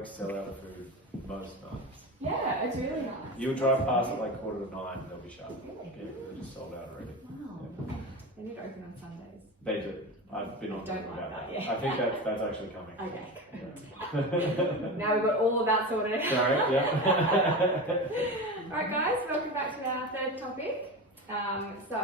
work sellout of food most nights. Yeah, it's really nice. You'll drive past at like 8:45 and they'll be shut. Really? Yeah, they're just sold out already. Wow. Yeah. They need to open on Sundays. They do. I've been on Don't talking like about that, that. yeah. I think that's actually coming. Okay. Yeah. Now we've got all of that sorted. Sorry, yeah. Alright guys, welcome back to our third topic. So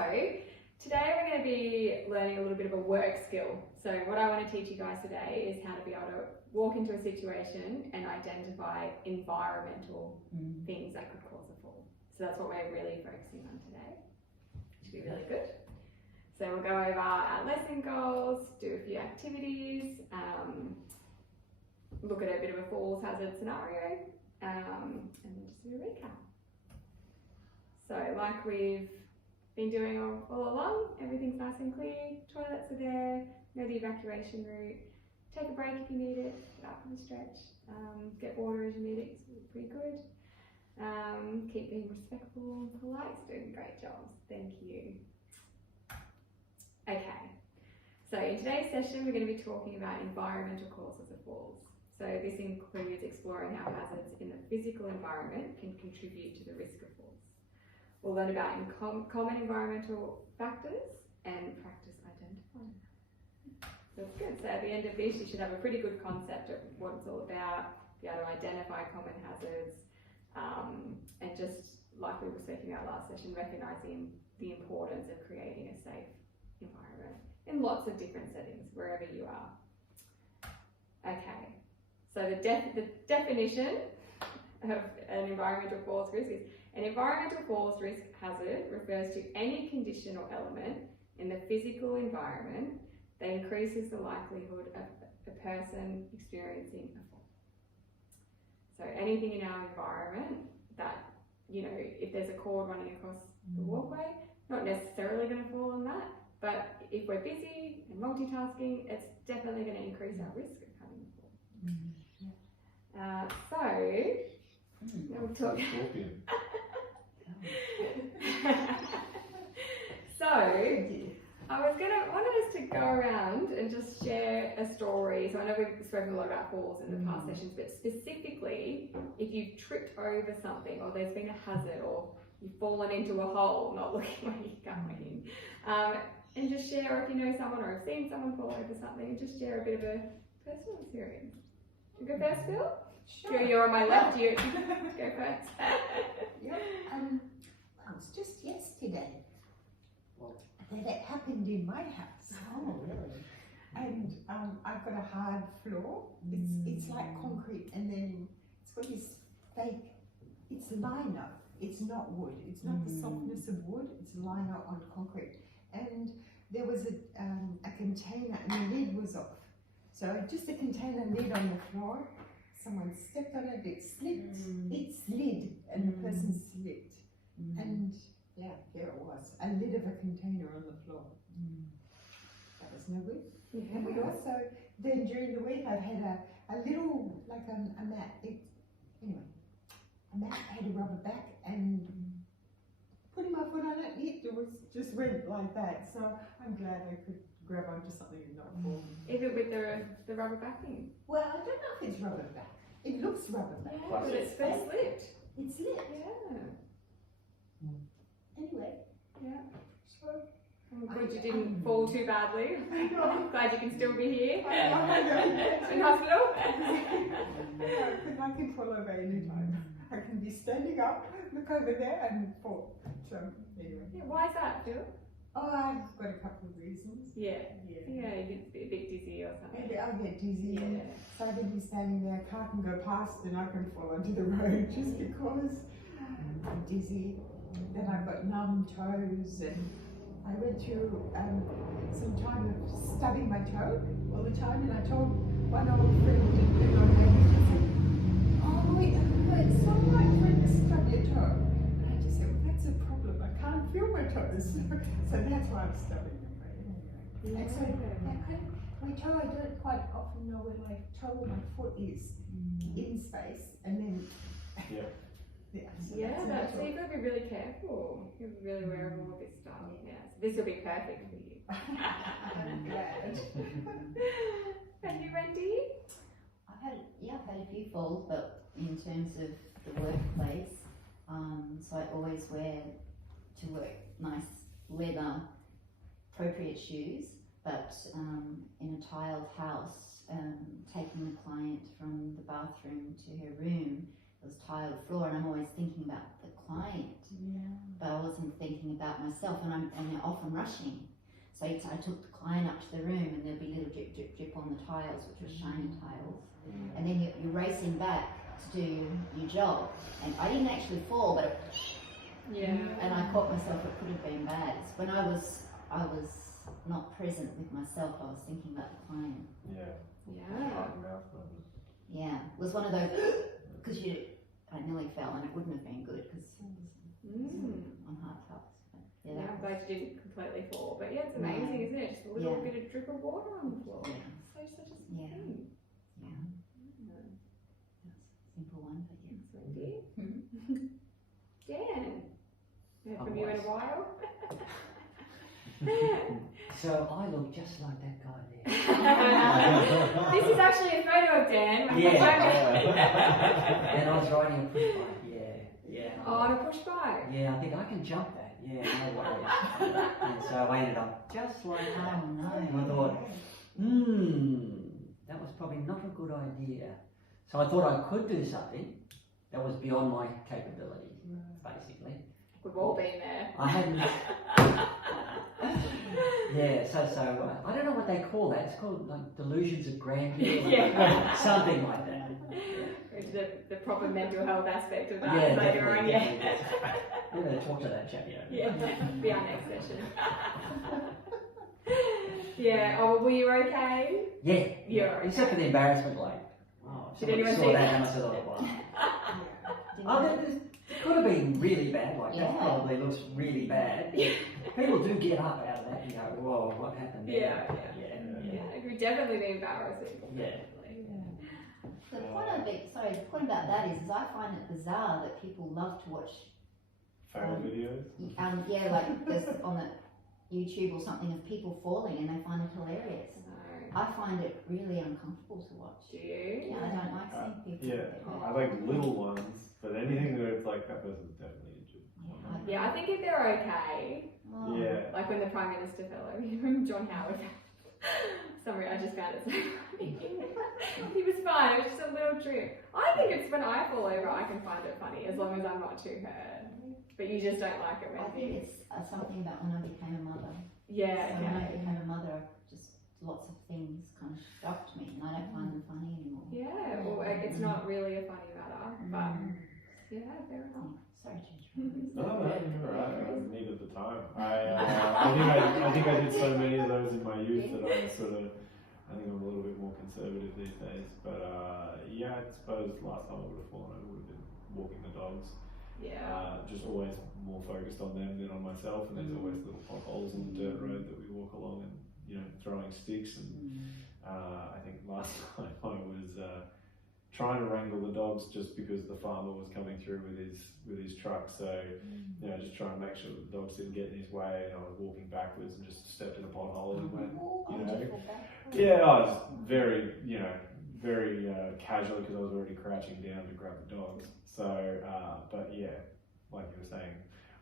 today we're going to be learning a little bit of a work skill. So what I want to teach you guys today is how to be able to walk into a situation and identify environmental things that could cause a fall. So that's what we're really focusing on today. Should be really good. So we'll go over our lesson goals, do a few activities, look at a bit of a falls hazard scenario, and then just do a recap. So like we've been doing all along, everything's nice and clear, toilets are there, know the evacuation route, take a break if you need it, get up and stretch, get water as you need it, it's pretty good. Keep being respectful and polite, it's doing a great job, thank you. Okay, so in today's session we're going to be talking about environmental causes of falls. So this includes exploring how hazards in the physical environment can contribute to the risk of falls. We'll learn about common environmental factors and practice identifying them. So that's good. So at the end of this you should have a pretty good concept of what it's all about, be able to identify common hazards, and just like we were speaking about last session, recognising the importance of creating a safe environment in lots of different settings, wherever you are. Okay, so the definition of an environmental falls risk is an environmental falls risk hazard refers to any condition or element in the physical environment that increases the likelihood of a person experiencing a fall. So anything in our environment that, you know, if there's a cord running across the walkway, not necessarily going to fall on that, but if we're busy and multitasking, it's definitely going to increase our risk of having a fall. We'll talk. So, I wanted us to go around and just share a story. So I know we've spoken a lot about falls in the past sessions, but specifically, if you've tripped over something, or there's been a hazard, or you've fallen into a hole, not looking where you're going, and just share, or if you know someone or have seen someone fall over something, and just share a bit of a personal experience. You go first, Phil? Sure. You're on my left, you go first. Yep. Well, it's just yesterday that it happened in my house. Oh, really? And I've got a hard floor. It's like concrete, and then it's got this fake, it's lino. It's not wood. It's not the softness of wood. It's lino on concrete. And there was a container, and the lid was off. So just a container lid on the floor. Someone stepped on it, it slipped, it slid, and the person slipped. And yeah, there it was, a lid of a container on the floor. That was no good. Yeah. And we also, then during the week, I've had a little, like a mat, a mat had a rubber back, and putting my foot on it, it was just went like that. So I'm glad I could grab onto something and not fall. Even with the rubber backing? Well, I don't know if it's rubber back. It looks rubber back. Yeah, but it's slipped. It slipped. Yeah. Anyway, Yeah. so I'm glad you didn't fall too badly. I'm glad you can still be here I know. in hospital. I can fall over anytime. I can be standing up, look over there, and fall. So anyway. Yeah, why is that, Phil? Oh, I've got a couple of reasons. Yeah. Yeah. Yeah, you get a bit dizzy or something. Maybe I'll get dizzy. Yeah. So I can be standing there, a car can go past, and I can fall onto the road just because I'm dizzy. Then I've got numb toes, and I went through some time of stubbing my toe all the time, and I told one old friend that I had, she said, "Oh, it hurts so much when you stub your toe." And I just said, "Well, that's a problem. I can't feel my toes." So that's why I'm stubbing them. But anyway. And so my toe, I don't quite often know where my toe or my foot is in space, and then Yeah, so you've got to be really careful. You're really aware of all this stuff. Yeah, so this will be perfect for you. I'm glad. And you, Wendy? I've I've had a few falls, but in terms of the workplace, so I always wear to work nice leather appropriate shoes, but in a tiled house, taking the client from the bathroom to her room, it was tiled floor, and I'm always thinking about the client, but I wasn't thinking about myself, and they're often rushing. So I took the client up to the room, and there'd be little drip, drip, drip on the tiles, which were shiny tiles. And then you're racing back to do your job. And I didn't actually fall, but and I caught myself, it could have been bad. It's when I was not present with myself, I was thinking about the client. Yeah, it was one of those, because I nearly fell, and it wouldn't have been good, because on hard tops. Yeah, I'm glad you didn't completely fall. But yeah, it's amazing, isn't it? Just a little bit of drip of water on the floor. Yeah. Such a small thing. Simple one, but yeah. Sweet. Dan, heard from you in a while. So I look just like that guy there. This is actually a photo of Dan. And I was riding a push bike, yeah. Oh, on a push bike. Yeah, I think I can jump that, no worries. And so I ended up just like that. Oh no. And I thought, that was probably not a good idea. So I thought I could do something that was beyond my capabilities, basically. We've all been there. I hadn't. So I don't know what they call that. It's called like delusions of grandeur, something like that. The proper mental health aspect of that Yeah, later on. definitely. We're going to talk to that chap. Yeah, be our next session. Yeah. Oh, were you okay? Yeah. Yeah. Except for the embarrassment, like, oh, Did somebody anyone saw see that that? and I said, oh, wow. It could have been really bad, like that probably looks really bad. People do get up out of that and go, whoa, what happened there? Yeah. It would definitely be embarrassing. Yeah. The point about that is I find it bizarre that people love to watch Fail videos. like this on the YouTube or something of people falling, and they find it hilarious. No. I find it really uncomfortable to watch. Do you? Yeah, I don't like seeing people. I like little ones, but anything that it's like that person's definitely injured. Yeah, I think if they're okay, Yeah. like when the Prime Minister fell over, from John Howard. Sorry, I just found it so funny. He was fine, it was just a little trip. I think it's when I fall over, I can find it funny, as long as I'm not too hurt. But you just don't like it when I think it's something about when I became a mother. Yeah, So when I became a mother, just lots of things kind of shocked me, and I don't find them funny anymore. Yeah, well, it's not really a funny matter, but yeah, fair enough. Sorry to interrupt. No, you're right. I needed the time. I think I did so many of those in my youth that I think I'm a little bit more conservative these days. But I suppose last time I would have fallen over would have been walking the dogs. Yeah. Just always more focused on them than on myself, and there's always little potholes on the dirt road that we walk along, and throwing sticks. And I think last time I was trying to wrangle the dogs just because the farmer was coming through with his truck. So just trying to make sure that the dogs didn't get in his way. And I was walking backwards and just stepped in a pothole and went. I was very very casually, because I was already crouching down to grab the dogs. So, but yeah, like you were saying,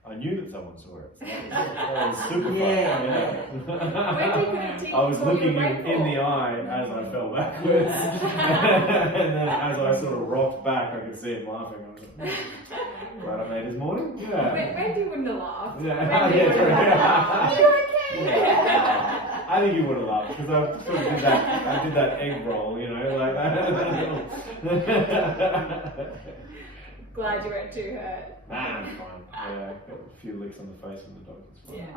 I knew that someone saw it. So that was super fun. I was looking in the eye as I fell backwards, and then as I sort of rocked back, I could see him laughing. I was like, glad I made his morning. Yeah. Wendy wouldn't have laughed. Yeah. You okay? I think he would have laughed, because I sort of did that egg roll, like that. Glad you weren't too hurt. Nah, it's fine. Yeah, got a few licks on the face from the dogs as well. Yeah,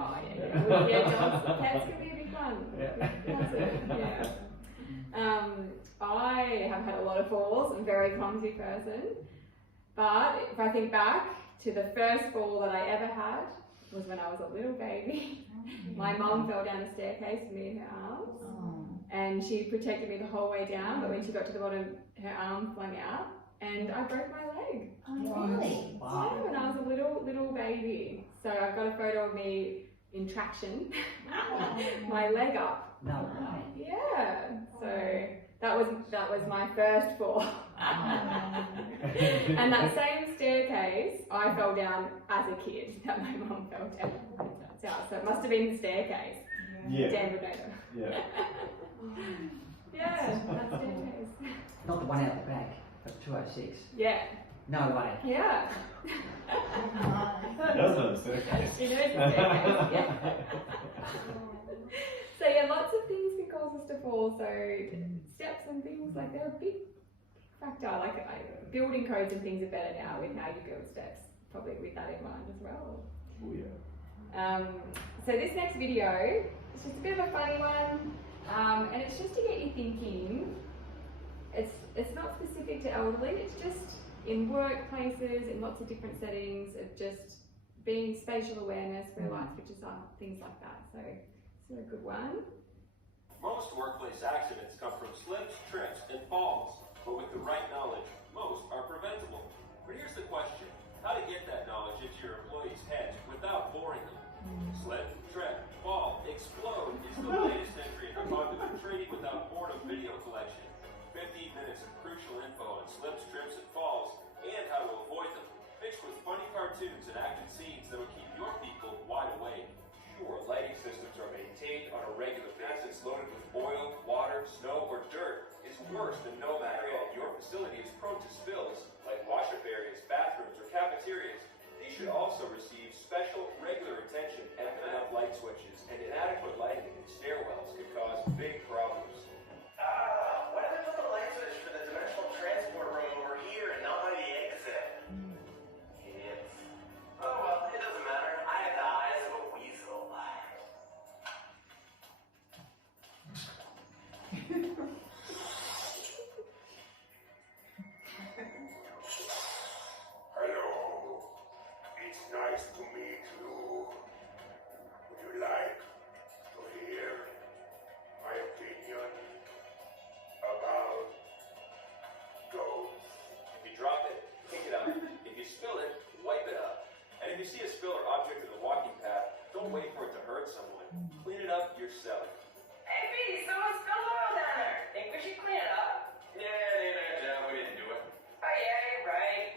well, dogs, pets can be a big fun. Yeah. I have had a lot of falls. I'm a very clumsy person. But if I think back to the first fall that I ever had, was when I was a little baby. My mum fell down a staircase with me in her arms. And she protected me the whole way down, but when she got to the bottom, her arm flung out, and I broke my leg. Oh, really? Wow. Yeah, when I was a little baby. So I've got a photo of me in traction, my leg up. No. Yeah. So That was my first fall. And that same staircase, I fell down as a kid. That my mum fell down. So it must have been the staircase. Yeah. Dan would know that. Yeah. Yeah, that staircase. Not the one out the back, that's 206. Yeah. No way. Yeah. He does know the staircase. She knows the staircase. Yeah. So yeah, lots of things can cause us to fall. So steps and things like they're a big factor. Like building codes and things are better now with how you build steps. Probably with that in mind as well. Oh yeah. So this next video is just a bit of a funny one, and it's just to get you thinking. It's not specific to elderly. It's just in workplaces, in lots of different settings of just being spatial awareness, where light switches are, things like that. So it's a good one. Most workplace accidents come from slips, trips, and falls, but with the right knowledge, most are preventable. But here's the question: how to get that knowledge into your employees' heads without boring them? Slip, trip, fall, explode is the latest entry in our popular Trading Without Boredom video collection. 15 minutes of crucial info on slips, trips, and falls, and how to avoid them, mixed with funny cartoons and action scenes that will keep your people wide awake. Sure, lighting systems are maintained on a regular basis. Loaded with oil, water, snow, or dirt is worse than no area in your facility is prone to spills, like wash-up areas, bathrooms, or cafeterias. These should also receive special, regular attention. Enough light switches and inadequate lighting in stairwells could cause big problems. Why did they put the light switch for the dimensional transport room over here and not by the exit? Idiots. Oh well, it doesn't matter. I have the eyes of a weasel. Hello. It's nice to meet you. Would you like to hear my opinion about goats? If you drop it, pick it up. If you spill it, wipe it up. And if you see a spill or object in the walking path, don't wait for it to hurt someone. Clean it up yourself. Hey, Pete, someone spilled oil down there. Think we should clean it up? Yeah, they did a job. We didn't do it. Oh, yeah, you're right.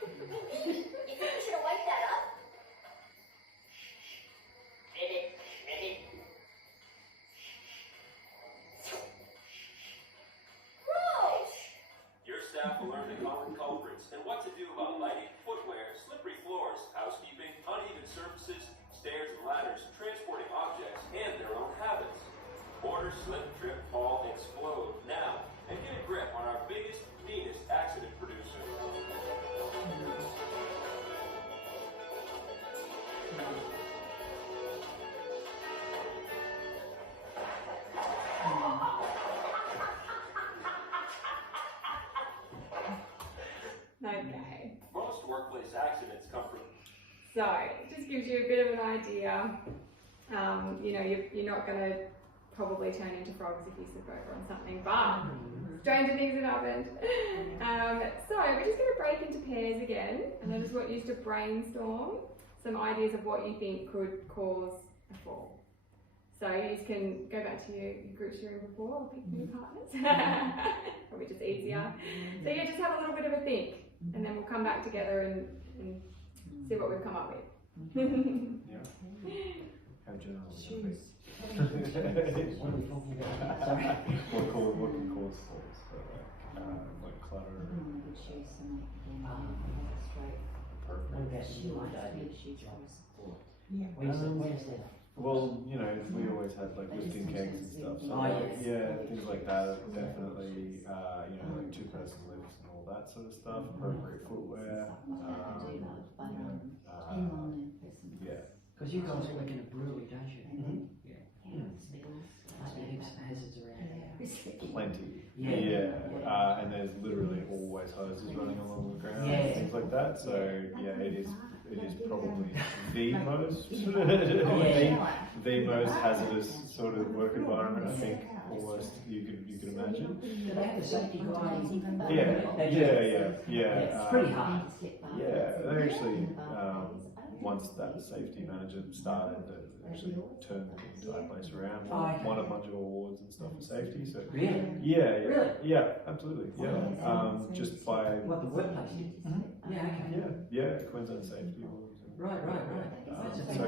You think we should have wiped that up? Maybe. Gross! Your staff will learn the common culprits and what to do about lighting, footwear, slippery floors, housekeeping, uneven surfaces, stairs and ladders, transporting objects, and their own habits. Order, slip, trip, fall, explode now, and get a grip on our biggest, meanest accident producer. Okay. Most workplace accidents come from So it just gives you a bit of an idea. You're not going to probably turn into frogs if you slip over on something, but stranger things have happened. So we're just going to break into pairs again, and I just want you to brainstorm some ideas of what you think could cause a fall. So you can go back to your groups you're in before, or pick new partners. Probably just easier. So yeah, just have a little bit of a think, and then we'll come back together and see what we've come up with. Yeah. How general is Shoes. What are we talking about? Sorry. what can cause falls? Like clutter. Good shoes and like straight. What about Shoes, you, good David? shoes for sport. Yeah. Where's that? Well, we always had like lifting kegs and stuff. So Oh, yes. yeah, things like that. Definitely, like two-person lifts and all that sort of stuff. Appropriate footwear. Yeah. Because you guys work in a brewery, don't you? Must be heaps of hazards around. Plenty. Yeah. And there's literally always hoses running along the ground, Yeah. things like that. So yeah, it is probably the most Yeah. the most hazardous sort of work environment, I think. almost you could imagine. Do they have the safety guys? Yeah. It's pretty hard. Yeah, they actually once that safety manager started, they actually turned the entire place around. Won a bunch of awards and stuff for safety. So Really? Yeah, absolutely. Yeah, just by What the workplace did? Yeah, okay. yeah, Queensland Safety Awards. Right. That's a So-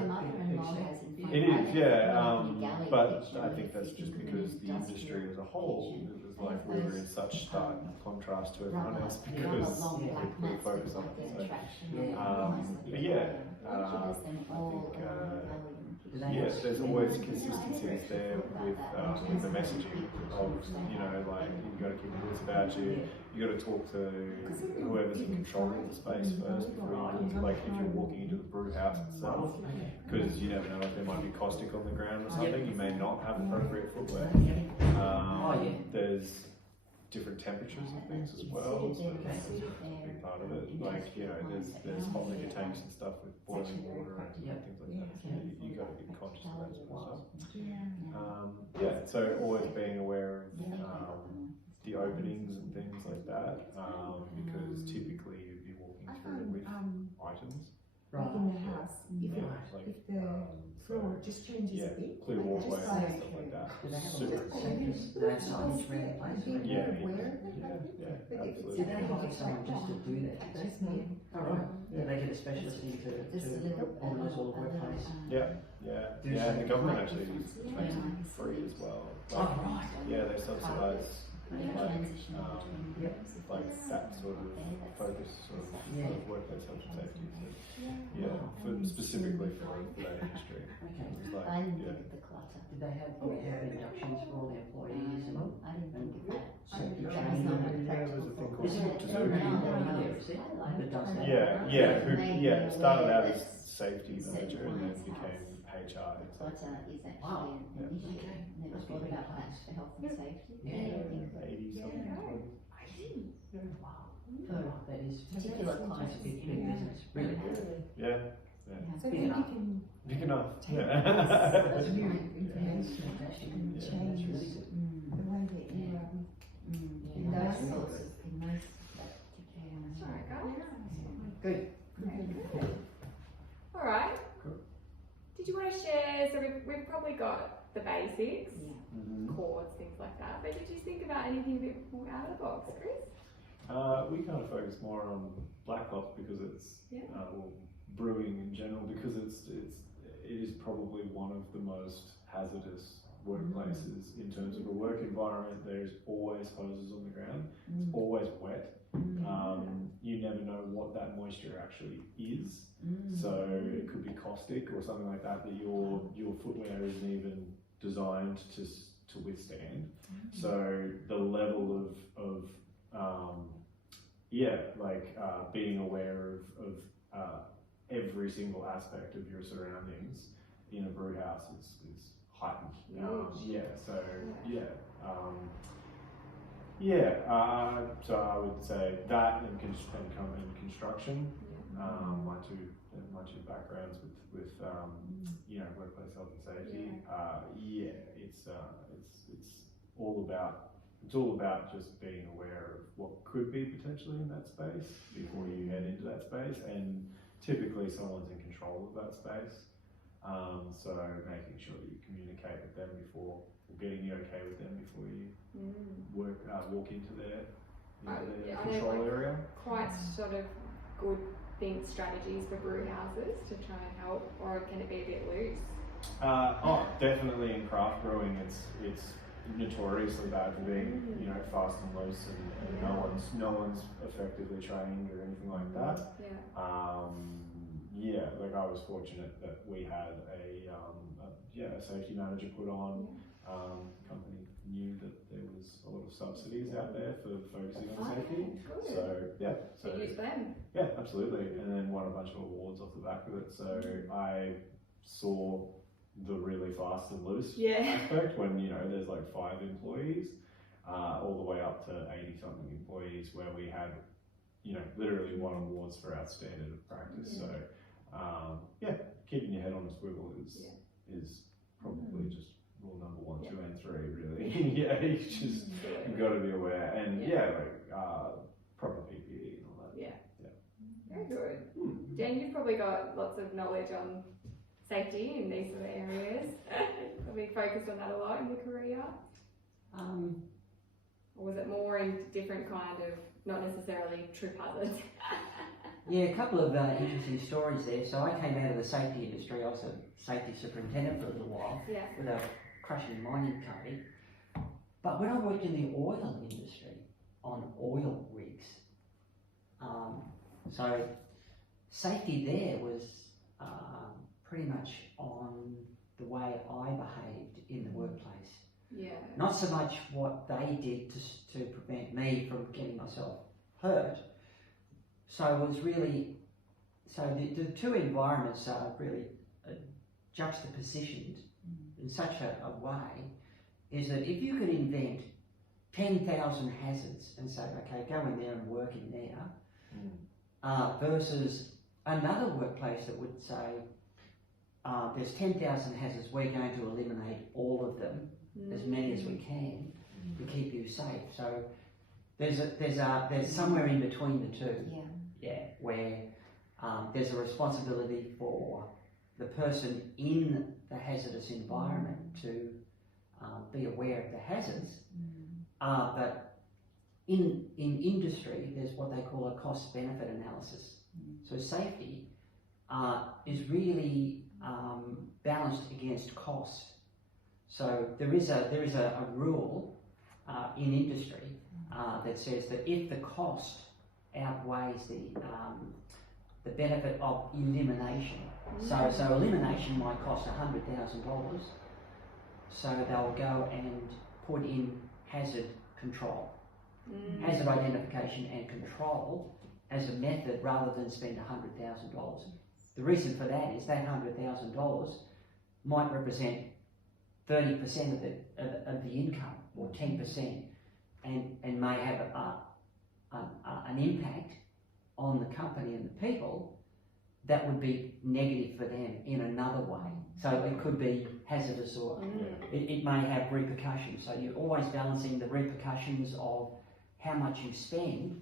It is, but I think that's just because the industry as a whole, it was like we were in such stark contrast to everyone else because we focus on it. So, yes, there's always consistencies there with the messaging of, like, you've got to keep this about you, you've got to talk to whoever's in control of the space first before you, like, if you're walking into the brew house itself, because you never know if there might be caustic on the ground or something, you may not have appropriate footwear. There's different temperatures and things as well, so that's a big part of it. Like, there's hot liquor tanks and stuff with boiling water and things like that, so you got to be conscious of that sort of stuff. So always being aware of the openings and things like that, because typically you'd be walking through with items. in the house, if the floor just changes a bit, clear walkway just and like, stuff like that. Do they have Super a cool. signage? Do they have signage around the place? be Yeah, aware of it, yeah, but if it's absolutely. Did they hire someone just to do that? Did just they? me. Alright. Did they get a specialist in to organise all the workplace? Yeah, and the government actually makes it free as well. Oh, right. Yeah, they subsidise like that sort of focus, sort of workplace health and safety. So, specifically for that industry. Okay. It was like, I didn't think of the clutter. Did they have inductions for all the employees and I didn't think of that. safety That was training? not a there's a practical thing thought. called Isn't it Suzuki. there, is it? That does that? Yeah, started out as Maybe safety manager and then became HR. Clutter is actually Wow. an issue. Okay. Never thought about that for health and safety. Yeah. 80 something. Wow. For That is particular that's clients. a big business, really. Yeah, So Big then enough. you can big enough. take Yeah. new information and Yeah, change that's really good. the way that you In those sorts of, in those particular. Alright, guys. Good. Alright. Cool. Did you want to share? So we've probably got the basics, Mhm. chords, things like that. But did you think about anything a bit more out of the box, Chris? We kind of focus more on black ops because it's well, brewing in general, because it is probably one of the most hazardous workplaces in terms of a work environment. There's always hoses on the ground. It's always wet. You never know what that moisture actually is. So it could be caustic or something like that your footwear isn't even designed to withstand. So the level of being aware of every single aspect of your surroundings in a brew house is heightened. So I would say that and construction, my two backgrounds with workplace health and safety. It's all about just being aware of what could be potentially in that space before you head into that space, and typically someone's in control of that space. So making sure that you communicate with them before, or getting the okay with them before you walk into their control area. Quite sort of good strategies for brew houses to try and help, or can it be a bit loose? Definitely in craft brewing, it's notoriously bad for being fast and loose, and no one's effectively trained or anything like that. Like I was fortunate that we had a safety manager put on. Company knew that there was a lot of subsidies out there for focusing on safety. So use them. yeah, absolutely, and then won a bunch of awards off the back of it. So I saw the really fast and loose aspect when there's like 5 employees, all the way up to 80 something employees, where we had literally won awards for our standard of practice. So keeping your head on a swivel is probably just rule number 1, 2, and 3, really. Yeah, you just you've got to be aware, and proper PPE and all that. Very good. Jen, you've probably got lots of knowledge on safety in these sort of areas. Probably focused on that a lot in your career. Or was it more in different kind of, not necessarily trip hazards? Yeah, a couple of interesting stories there. So I came out of the safety industry. I was a safety superintendent for a little while with a crushing mining company. But when I worked in the oil industry on oil rigs, so safety there was pretty much on the way I behaved in the workplace. Yeah. Not so much what they did to prevent me from getting myself hurt. So it was really, the two environments are really juxtapositioned in such a way, is that if you could invent 10,000 hazards and say, okay, go in there and work in there, versus another workplace that would say, there's 10,000 hazards, we're going to eliminate all of them, as many as we can, to keep you safe. So there's somewhere in between the two, where there's a responsibility for the person in the hazardous environment to be aware of the hazards, but in industry there's what they call a cost-benefit analysis. So safety is really balanced against cost. So there is a rule in industry that says that if the cost outweighs the benefit of elimination, so elimination might cost $100,000, so they'll go and put in hazard control, hazard identification and control as a method rather than spend $100,000. The reason for that is that $100,000 might represent 30% of the income, or 10%, and may have an impact on the company and the people that would be negative for them in another way. So it could be hazardous, or it may have repercussions. So you're always balancing the repercussions of how much you spend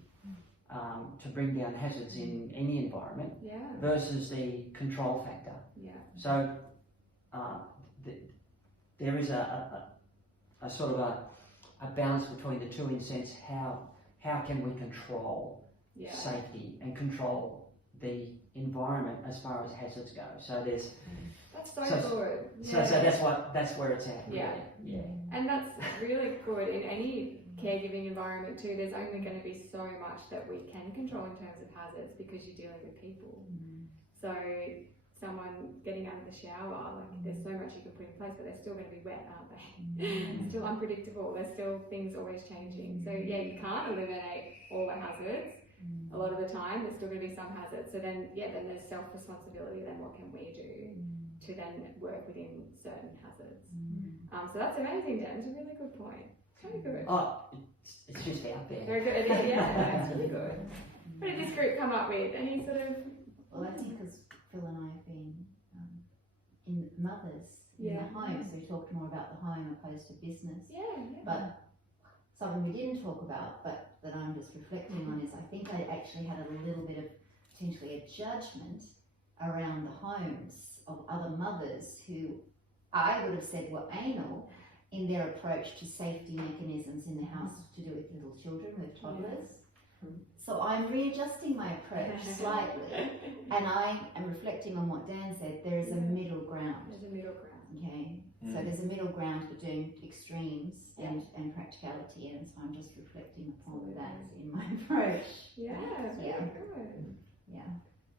to bring down hazards in any environment versus the control factor. So there is a sort of a balance between the two, in the sense how can we control safety and control the environment as far as hazards go. So there's that's so good. So that's where it's at. Really. And that's really good in any caregiving environment too. There's only going to be so much that we can control in terms of hazards because you're dealing with people. So someone getting out of the shower, like there's so much you can put in place, but they're still going to be wet, aren't they? Still unpredictable. There's still things always changing. So you can't eliminate all the hazards. A lot of the time there's still going to be some hazards. So then there's self-responsibility. Then what can we do to then work within certain hazards? So that's amazing, Dan. It's a really good point. It's really good. Oh, it's just out there. Very good. It's really good. What did this group come up with? Any sort of... Well, I think because Phil and I have been in mothers in the home, so we talked more about the home opposed to business. But something we didn't talk about, but that I'm just reflecting on, is I think I actually had a little bit of potentially a judgment around the homes of other mothers who I would have said were anal in their approach to safety mechanisms in the house to do with little children, with toddlers. So I'm readjusting my approach slightly, and I am reflecting on what Dan said. There is a middle ground. There's a middle ground. Okay, so there's a middle ground between extremes and practicality, and so I'm just reflecting upon that in my approach. Good.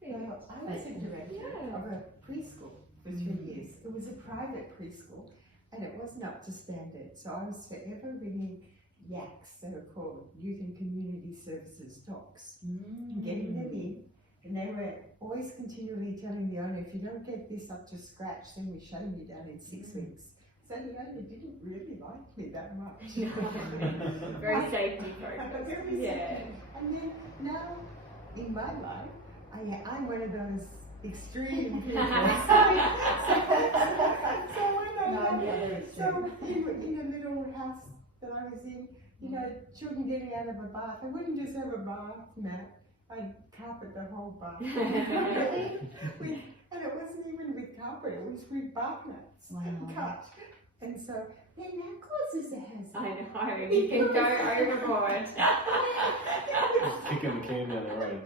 Well, I was a director of a preschool for 3 years. It was a private preschool, and it wasn't up to standard. So I was forever ringing YACS, that are called Youth and Community Services docs, and getting them in. And they were always continually telling the owner, if you don't get this up to scratch, then we're shutting you down in 6 weeks. So the owner didn't really like me that much. Very safety focused. And then now, in my life, I'm one of those extreme people. So when So in a little house that I was in, you know, children getting out of a bath, I wouldn't just have a bath mat, I'd carpet the whole bath. And it wasn't even with carpet, it was with bath mats cut. And so then that causes a hazard. I know, you can go overboard. Kicking the can down the road.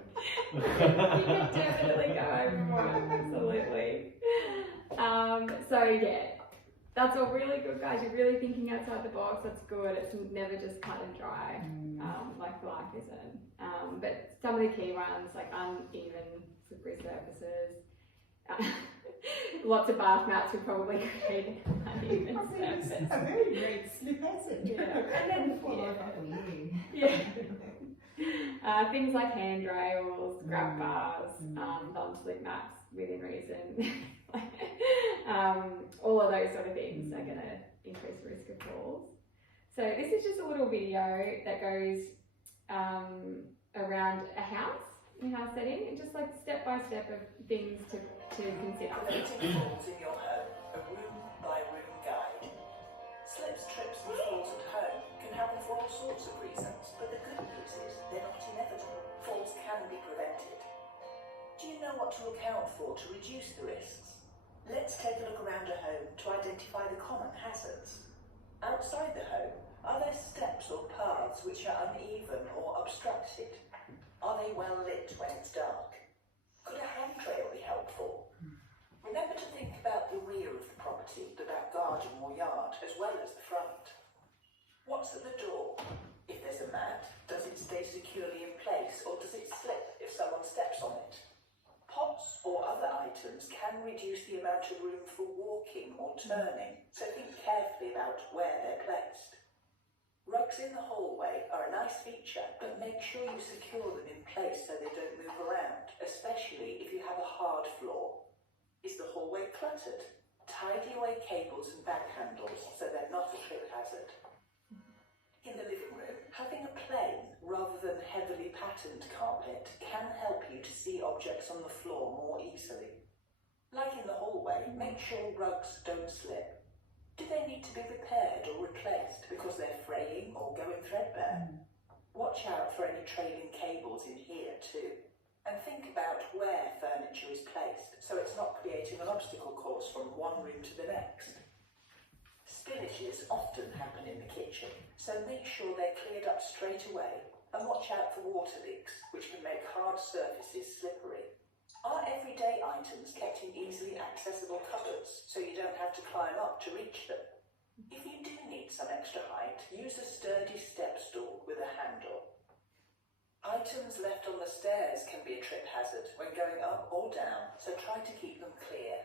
You can definitely go overboard, absolutely. So yeah, that's all really good, guys. You're really thinking outside the box. That's good. It's never just cut and dry, like life isn't. But some of the key ones, like uneven, slippery surfaces. Lots of bath mats would probably create uneven surface. A very great slip hazard. Yeah, and then things like handrails, grab bars, non-slip mats within reason. All of those sort of things are going to increase the risk of falls. So this is just a little video that goes around a house, in a house setting, and just like step by step of things to consider. Preventing falls in your home, a room by room guide. Slips, trips and falls at home can happen for all sorts of reasons, but the good news is they're not inevitable. Falls can be prevented. Do you know what to account for to reduce the risks? Let's take a look around a home to identify the common hazards. Outside the home, are there steps or paths which are uneven or obstructed? Are they well lit when it's dark? Could a handrail be helpful? Remember to think about the rear of the property, the back garden or yard, as well as the front. What's at the door? If there's a mat, does it stay securely in place or does it slip if someone steps on it? Pots or other items can reduce the amount of room for walking or turning, so think carefully about where they're placed. Rugs in the hallway are a nice feature, but make sure you secure them in place so they don't move around, especially if you have a hard floor. Is the hallway cluttered? Tidy away cables and back handles so they're not a trip hazard. In the living room, having a plain rather than heavily patterned carpet can help you to see objects on the floor more easily. Like in the hallway, make sure rugs don't slip. Do they need to be repaired or replaced because they're fraying or going threadbare? Watch out for any trailing cables in here too. And think about where furniture is placed so it's not creating an obstacle course from one room to the next. Spillages often happen in the kitchen, so make sure they're cleared up straight away and watch out for water leaks, which can make hard surfaces slippery. Are everyday items kept in easily accessible cupboards so you don't have to climb up to reach them? If you do need some extra height, use a sturdy step stool with a handle. Items left on the stairs can be a trip hazard when going up or down, so try to keep them clear.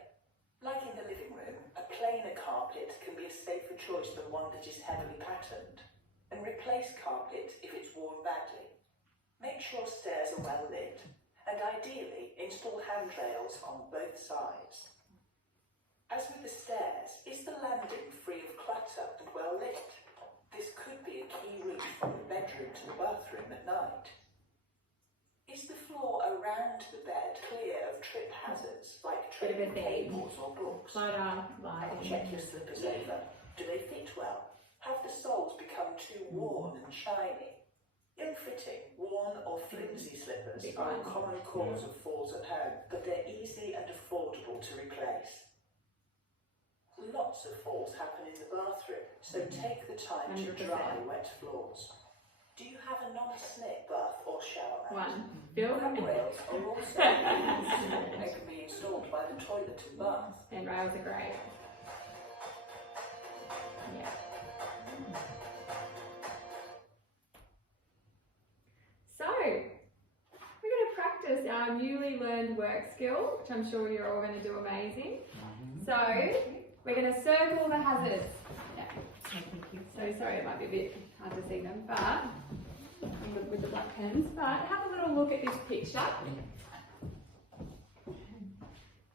Like in the living room, a plainer carpet can be a safer choice than one that is heavily patterned. And replace carpet if it's worn badly. Make sure stairs are well lit, and ideally install handrails on both sides. As with the stairs, is the landing free of clutter and well lit? This could be a key route from the bedroom to the bathroom at night. Is the floor around the bed clear of trip hazards like trailing cables or books? Check your slippers over. Do they fit well? Have the soles become too worn and shiny? Ill-fitting, worn or flimsy slippers are a common cause of falls at home, but they're easy and affordable to replace. Lots of falls happen in the bathroom, so take the time to dry wet floors. Do you have a non-slip bath or shower mat? Handrails are also they can be installed by the toilet and bath. Handrails are great. Yeah. So, we're going to practice our newly learned work skill, which I'm sure you're all going to do amazing. So, we're going to circle the hazards. Yeah. So sorry, it might be a bit hard to see them, but with the black pens. But have a little look at this picture,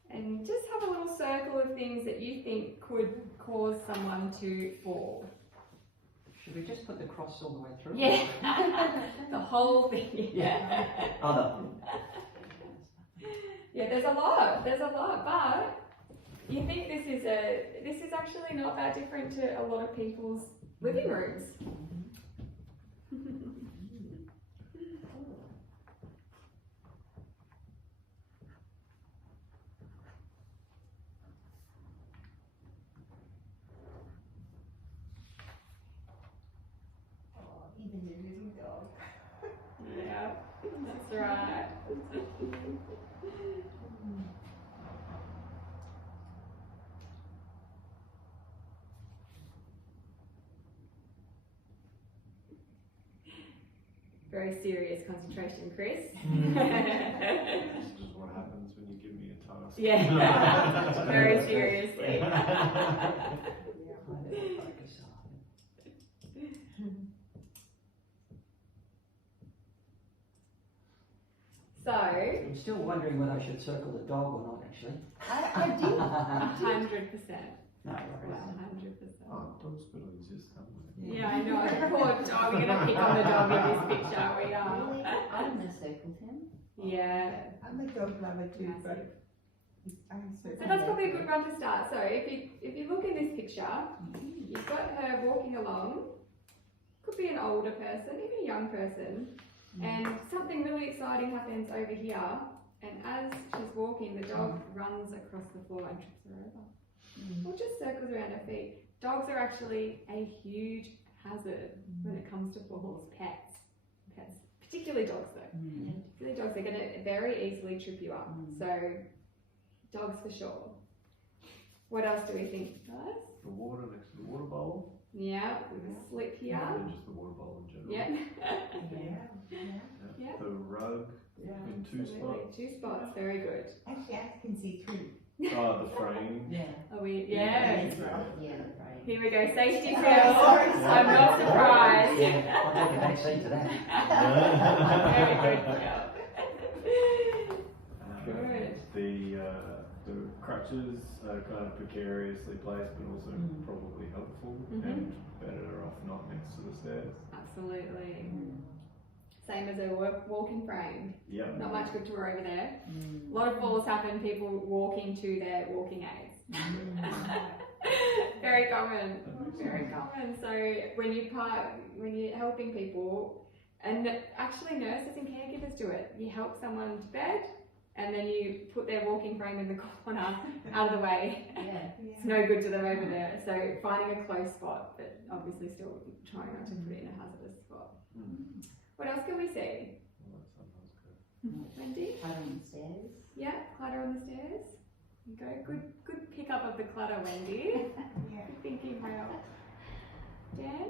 and just have a little circle of things that you think could cause someone to fall. Should we just put the cross all the way through? Yeah, the whole thing. Yeah. Other. Yeah, there's a lot, but you think this is actually not that different to a lot of people's living rooms. Even your little dog. Yeah, that's right. Very serious concentration, Chris. This is what happens when you give me a task. Yeah, very seriously. Focus on. So, I'm still wondering whether I should circle the dog or not, actually. I did. 100%. No worries. 100%. Oh, dogs better exist somewhere. Yeah, I know. Poor dog. We're gonna pick on the dog in this picture. We are. Really? I wouldn't have circled him. Yeah. I'm a dog lover too, but So that's probably a good one to start. So if you look in this picture, you've got her walking along. Could be an older person, even a young person, and something really exciting happens over here. And as she's walking, the dog runs across the floor and trips her over, or just circles around her feet. Dogs are actually a huge hazard when it comes to falls. Pets, particularly dogs though. Particularly dogs, they're going to very easily trip you up. So dogs for sure. What else do we think, guys? The water next to the water bowl. Yeah, with a slip here. And just the water bowl in general. Yeah. Yeah. The rug in two Absolutely. spots. 2 spots, very good. actually I can see 3. Oh, the frame. Yeah. Are we? Yeah. Yes. Yeah, right. Here we go. Safety Phil. Sorry. I'm not surprised. Yeah, I'll take a back seat to that. Very good, Phil. Good. The crutches are kind of precariously placed, but also probably helpful and better off not next to the stairs. Absolutely. Same as a walking frame. Yep. Not much good tour over there. A lot of falls happen, people walking to their walking aids. Very common. Very common. So when you're helping people, and actually nurses and caregivers do it. You help someone to bed, and then you put their walking frame in the corner out of the way. Yeah. It's no good to them over there. So finding a close spot, but obviously still trying not to put it in a hazardous spot. What else can we see? Well, that sometimes good. Wendy? Clutter on the stairs. Yeah, clutter on the stairs. There you go. Good pickup of the clutter, Wendy. Yeah. Good thinking, well. Dan?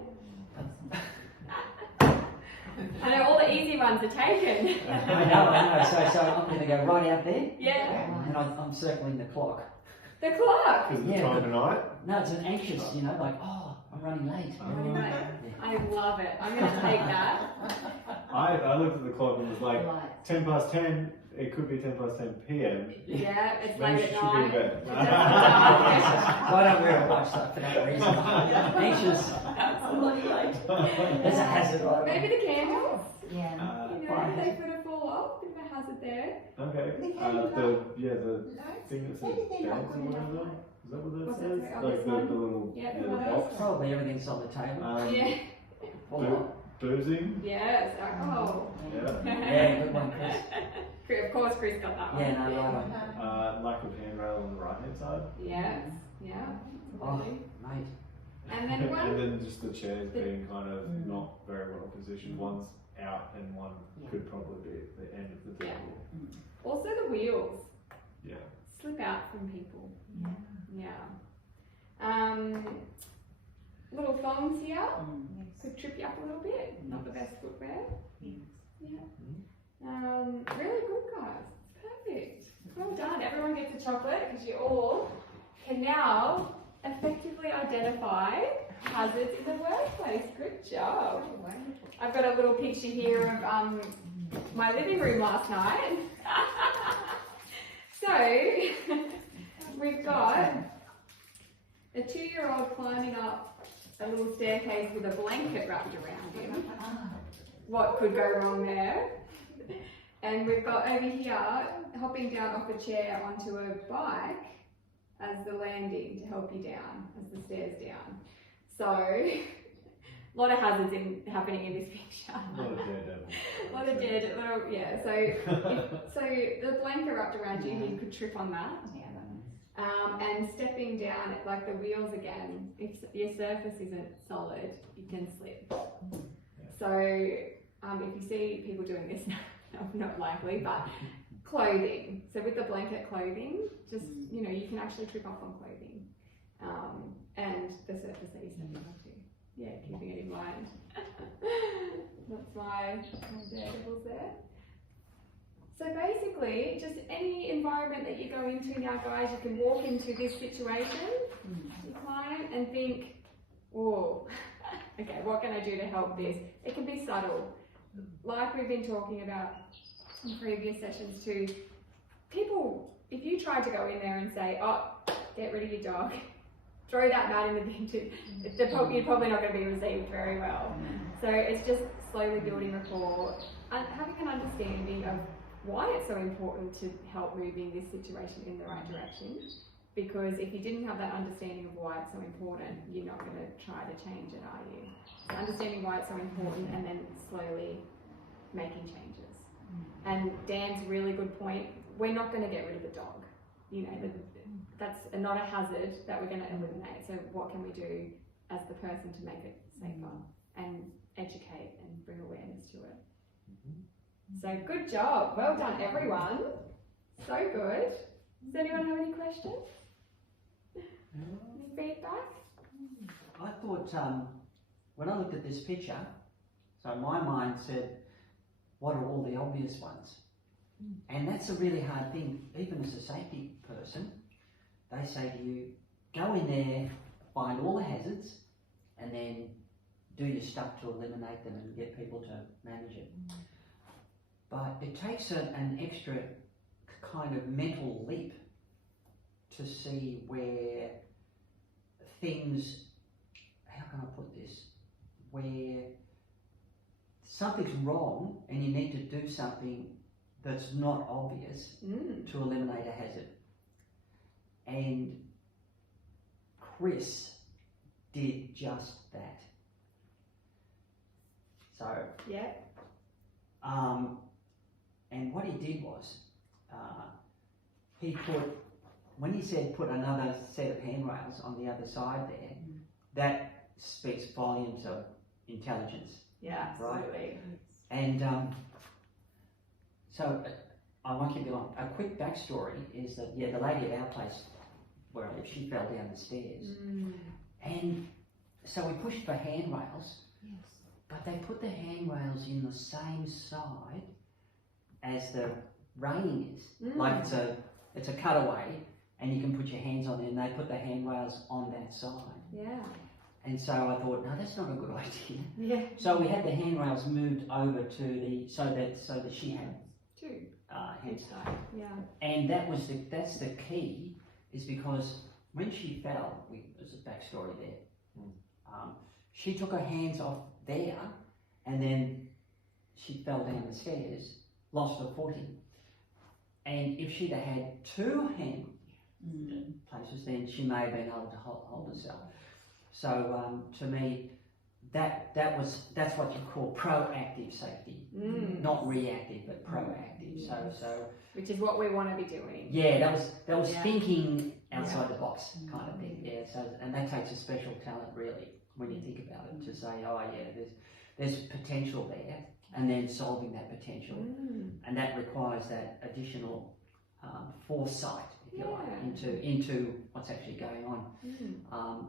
I know all the easy ones are taken. I know. So I'm going to go right out there, Yeah. and I'm circling the clock. The clock. Because the Yeah, time of night. No, it's an anxious, like, oh, I'm running late. Anyway, I love it. I'm going to take that. I looked at the clock and was like, Light. 10 past 10, it could be 10 past 10 p.m. Yeah, it's Maybe late she at should be in night. bed. I don't wear a watch for that reason. Anxious. Absolutely late. There's a hazard right away. Maybe the candles. Yeah. You know, they could have fall off. Bit of a hazard there. Okay. The candle The Lights? thing that says Maybe they're dance not or good enough whatever. light. Is that what that What's that says? say? Oh, Like this the one? little Yeah, the the box. box. Probably everything's on the table. Yeah. Or Boozing. Yes. Oh. Yeah. Yeah, good one, Chris. Of course, Chris got that one. Yeah, no, right on. Lack of handrail on the right hand side. Yes. Yeah. Oh, Absolutely. mate. And then one. And then just the chairs being kind of not very well positioned. One's out and one could probably be at the end of the Yeah. table. Also the wheels Yeah. slip out from people. Yeah. Yeah. Little thongs here Yes. could trip you up a little bit. Not the best footwear. Yes. Yeah. Really good, guys. It's perfect. Well done. Everyone gets a chocolate because you all can now effectively identify hazards in the workplace. Good job. I've got a little picture here of my living room last night. So we've got a 2-year-old climbing up a little staircase with a blanket wrapped around him. What could go wrong there? And we've got over here hopping down off a chair onto a bike, as the landing to help you down, as the stairs down. So, a lot of hazards happening in this picture. A lot of daredevil. A lot of daredevil, yeah. So the blanket wrapped around you, you could trip on that. And stepping down, like the wheels again, if your surface isn't solid, you can slip. So if you see people doing this, not likely, but clothing. So with the blanket clothing, just, you know, you can actually trip up on clothing. And the surface that you're stepping onto. Yeah, keeping it in mind. That's my daredevils there. So basically, just any environment that you go into now, guys, you can walk into this situation, your client, and think, oh, okay, what can I do to help this? It can be subtle. Like we've been talking about in previous sessions too, people, if you tried to go in there and say, oh, get rid of your dog, throw that mat in the bin too, you're probably not going to be received very well. So it's just slowly building rapport and having an understanding of why it's so important to help moving this situation in the right direction. Because if you didn't have that understanding of why it's so important, you're not going to try to change it, are you? So understanding why it's so important and then slowly making changes. And Dan's really good point, we're not going to get rid of the dog. You know, that's not a hazard that we're going to eliminate. So what can we do as the person to make it safer and educate and bring awareness to it? So good job. Well done, everyone. So good. Does anyone have any questions? Any feedback? I thought, when I looked at this picture, so my mind said, what are all the obvious ones? And that's a really hard thing, even as a safety person. They say to you, go in there, find all the hazards, and then do your stuff to eliminate them and get people to manage it. But it takes an extra kind of mental leap to see where things, how can I put this, where something's wrong and you need to do something that's not obvious to eliminate a hazard. And Chris did just that. So, yeah. And what he did was, he put, when he said put another set of handrails on the other side there, that speaks volumes of intelligence. Yeah, absolutely. Right? And so I won't keep you long. A quick backstory is that, the lady at our place where I live, she fell down the stairs. And so we pushed for handrails, but they put the handrails in the same side as the railing is. Like it's a cutaway and you can put your hands on there, and they put the handrails on that side. Yeah. And so I thought, no, that's not a good idea. Yeah. So we had the handrails moved over to the so that she had two hands. Yeah. And that's the key, is because when she fell, there's a backstory there. She took her hands off there, and then she fell down the stairs, lost her footing. And if she'd have had two hand places, then she may have been able to hold herself. So to me, that's what you call proactive safety, not reactive, but proactive. So which is what we want to be doing. Yeah, that was thinking outside the box kind of thing. Yeah. So and that takes a special talent really when you think about it, to say, oh yeah, there's potential there, and then solving that potential, and that requires that additional foresight, if you like, into what's actually going on.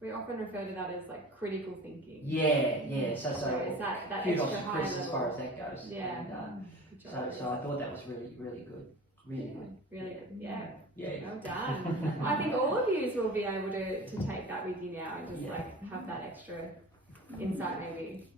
We often refer to that as like critical thinking. Yeah. So it's that kudos extra to high Chris level. as far as that goes. Yeah. And, so I thought that was really, really good. Really good. Really good. Yeah. Yeah. Well done. I think all of you will be able to take that with you now and just like have that extra insight maybe.